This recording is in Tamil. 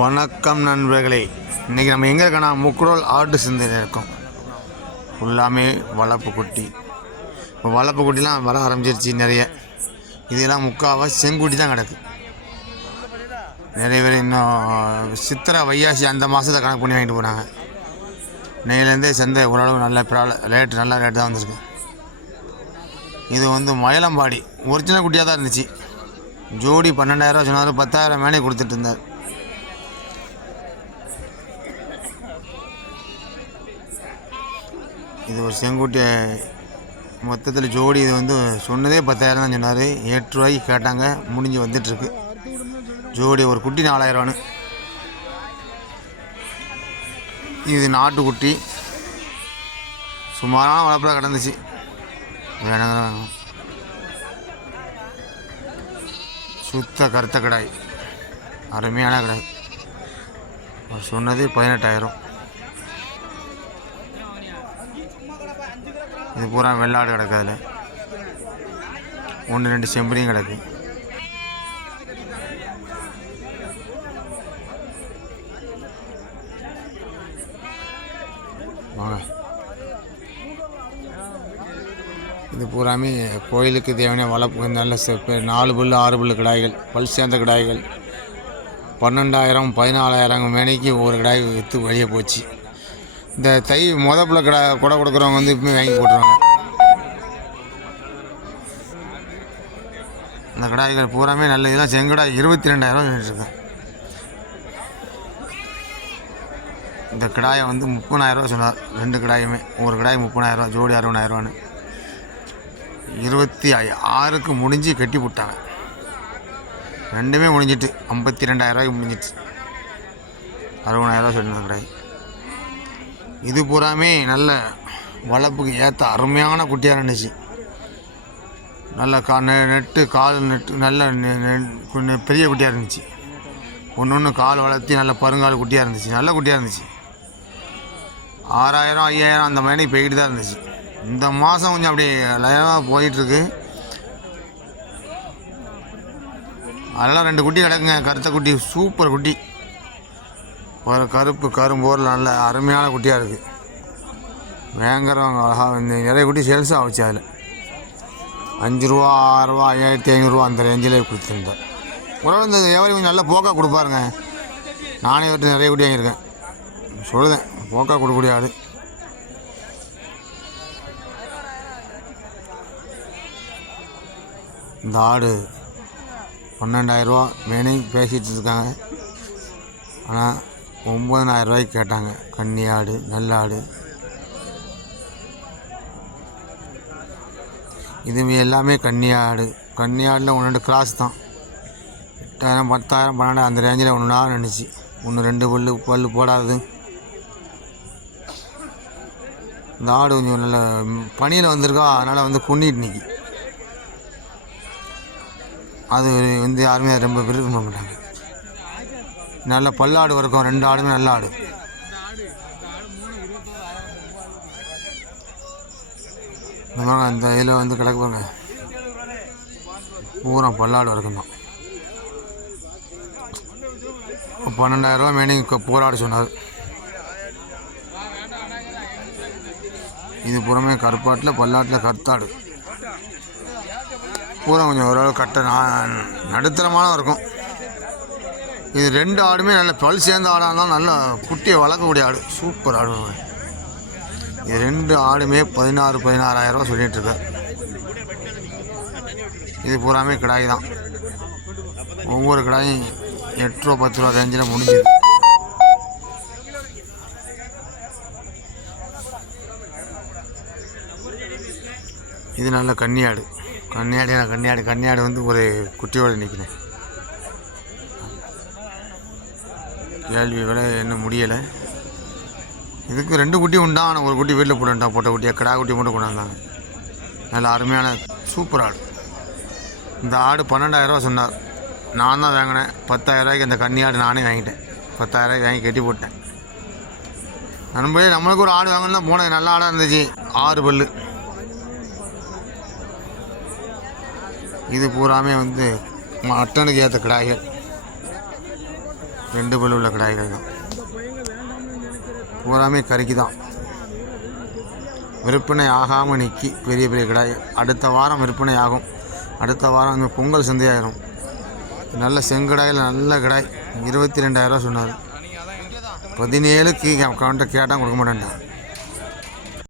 வணக்கம் நண்பர்களே. இன்றைக்கி நம்ம எங்கே இருக்கோன்னா முக்குரோல் ஆட்டு சந்தையில் இருக்கோம். ஃபுல்லாமே வளர்ப்பு குட்டி. இப்போ வளர்ப்பு குட்டிலாம் வர ஆரம்பிச்சிருச்சு நிறைய. இதெல்லாம் முக்கால்வாசி செங்குட்டி தான் கிடக்கு. நிறைய பேர் இன்னும் சித்திரை வையாசி அந்த மாதத்தை கணக்கு பண்ணி வாங்கிட்டு போனாங்க. நெய்லேருந்தே சந்தை ஓரளவு நல்ல ப்ராப்ளம் ரேட்டு நல்ல ரேட்டு தான் வந்திருக்கு. இது வந்து மயிலம்பாடி. ஒரிஜினல் குட்டியாக தான் இருந்துச்சு. ஜோடி பன்னெண்டாயிரம் சொன்னார் பத்தாயிரம் மேலே கொடுத்துட்டு இருந்தார். இது ஒரு செங்குட்டி மொத்தத்தில் ஜோடி இது வந்து சொன்னதே பத்தாயிரம் தான் சொன்னார். எட்டு ரூபாய்க்கு கேட்டாங்க முடிஞ்சு வந்துட்டுருக்கு. ஜோடி ஒரு குட்டி நாலாயிரம்னு இது நாட்டுக்குட்டி. சுமாரான வளர்ப்பில் கிடந்துச்சு. வேணுங்க. சுத்த கருத்த கடாய். அருமையான கடாய். அவர் சொன்னது பதினெட்டாயிரம். இது பூரா வெள்ளாடு கிடக்கு அதில். ஒன்று ரெண்டு செம்பரியும் கிடக்கு. வாங்க. இது பூராமே கோயிலுக்கு தேவையான வளர்ப்பு நல்ல செப்பு. நாலு புல் ஆறு புல் கிடாய்கள். பல் சேர்ந்த கிடாய்கள். பன்னெண்டாயிரம் பதினாலாயிரம் மேனைக்கு ஒரு கிடாய் விற்று வெளியே போச்சு. இந்த தை மொத புள்ள கிடா கொடை கொடுக்குறவங்க வந்து இப்பவுமே வாங்கி போட்டுருவாங்க. இந்த கடாய்கள் பூராமே நல்ல இதெல்லாம் செங்கடாய் இருபத்தி ரெண்டாயிரம் சொல்லிட்டுருக்கேன் இந்த கிடாயை வந்து முப்பதாயிரரூவா சொன்னார். ரெண்டு கிடாயுமே. ஒரு கிடாய் முப்பதாயிரரூவா ஜோடி அறுபதாயிரரூவான்னு இருபத்தி ஐ- ஆறுக்கு முடிஞ்சு கட்டி போட்டாங்க. ரெண்டுமே முடிஞ்சிட்டு ஐம்பத்தி ரெண்டாயிரரூவாய்க்கு முடிஞ்சிட்டு அறுபதாயிரரூவா சொல்லியிருந்த கிடாய். இது பூராமே நல்ல வளர்ப்புக்கு ஏற்ற அருமையான குட்டியாக இருந்துச்சு நல்ல கா நெ- நெட்டு கால் நெட்டு நல்ல பெரிய குட்டியாக இருந்துச்சு. ஒன்று ஒன்று கால் வளர்த்தி நல்ல பருங்கால் குட்டியாக இருந்துச்சு. நல்ல குட்டியாக இருந்துச்சு. ஆறாயிரம் ஐயாயிரம் அந்த மாதிரி போய்கிட்டு தான் இருந்துச்சு. இந்த மாதம் கொஞ்சம் அப்படி லயமாக போயிட்டுருக்கு. அதெல்லாம் ரெண்டு குட்டி கிடக்குங்க. கருத்த குட்டி சூப்பர் குட்டி. ஒரு கருப்பு கரும்போரில் நல்ல அருமையான குட்டியாக இருக்குது பயங்கரவங்க அழகாக வந்து நிறைய குட்டி சேல்ஸும் ஆச்சு அதில். அஞ்சு ரூபா ஆறுரூவா ஐயாயிரத்தி ஐநூறுரூவா அந்த ரேஞ்சிலே கொடுத்துருந்தேன். உறவு இந்த வியாபாரி கொஞ்சம் நல்ல போக்காக கொடுப்பாருங்க. நானே இவர்கிட்ட நிறைய குட்டி வாங்கியிருக்கேன். சொல்லுதேன் போக்காக கொடுக்கக்கூடிய ஆடு இந்த ஆடு பன்னெண்டாயிரரூவா மேனே பேசிகிட்டு இருக்காங்க. ஆனால் ஒம்பதனாயிரம் ரூபாய்க்கு கேட்டாங்க. கன்னி ஆடு நல்ல ஆடு. இதுவே எல்லாமே கன்னி ஆடு. கன்னி ஆடில் ஒன்று ரெண்டு கிராஸ் தான். எட்டாயிரம் பத்தாயிரம் பன்னெண்டு அந்த ரேஞ்சில் ஒன்று நாள் நினச்சி ஒன்று ரெண்டு பல்லு பல்லு போடாது. இந்த ஆடு கொஞ்சம் நல்ல பனியில் வந்திருக்கா. அதனால் வந்து குன்னிட்டு நிற்கி அது வந்து யாருமே ரொம்ப விரும்ப மாட்டாங்க. நல்ல பல்லாடு வரைக்கும் ரெண்டு ஆடுமே நல்ல ஆடு. இந்த அந்த இதில் வந்து கிடக்கு பாருங்க. பூரா பல்லாடு வரைக்கும் தான். பன்னெண்டாயிரரூவா மேனிங் போராட சொன்னார். இது புறமே கருப்பாட்டில் பல்லாட்டில் கருத்தாடு. பூரா கொஞ்சம் ஓரளவு கட்ட நடுத்தரமான இருக்கும். இது ரெண்டு ஆடுமே நல்ல பல் சேர்ந்த ஆடாக இருந்தால் நல்ல குட்டியை வளர்க்கக்கூடிய ஆடு. சூப்பர் ஆடு. இது ரெண்டு ஆடுமே பதினாறு பதினாறாயிரரூவா சொல்லிகிட்ருக்கு இது பூராமே கிடாய் தான். ஒவ்வொரு கிடாயும் எட்டு ரூபா பத்து ரூபா ரேஞ்சில் முடிஞ்சுது. இது நல்ல கன்னியாடு. கன்னியாடு நான் கன்னியாடு கன்னியாடு வந்து ஒரு குட்டியோடு நிற்கிறேன் கேள்வி விலை இன்னும் முடியலை. இதுக்கு ரெண்டு குட்டி உண்டா? ஆனால் ஒரு குட்டி வீட்டில் போட்டுட்டா போட்ட குட்டியாக கிடா குட்டி மட்டும் கொண்டாந்தாங்க நல்ல அருமையான சூப்பர் ஆடு. இந்த ஆடு பன்னெண்டாயிரரூவா சொன்னார். நான் தான் வாங்கினேன். பத்தாயிரரூவாய்க்கு இந்த கன்னி ஆடு நானே வாங்கிட்டேன். பத்தாயிரரூவாய்க்கு வாங்கி கட்டி போட்டேன். நண்பரே நம்மளுக்கு ஒரு ஆடு வாங்கணும் தான் போனேன் நல்ல ஆடாக இருந்துச்சு. ஆறு பல்லு. இது பூராமே வந்து மட்டனுக்கு ஏற்ற கிடாய்கள். ரெண்டு பல்லு உள்ள கிடாய்கள் தான். பூராமே கறிக்கு தான். விற்பனை ஆகாமல் நிற்கி பெரிய பெரிய கிடாய். அடுத்த வாரம் விற்பனை ஆகும். அடுத்த வாரம் இந்த பொங்கல் சந்தையாயிரும். நல்ல செங்கடாயில் நல்ல கிடாய். இருபத்தி ரெண்டாயிரரூவா சொன்னார். பதினேழுக்கு கவுண்ட்டை கேட்டால் கொடுக்க மாட்டேன்டா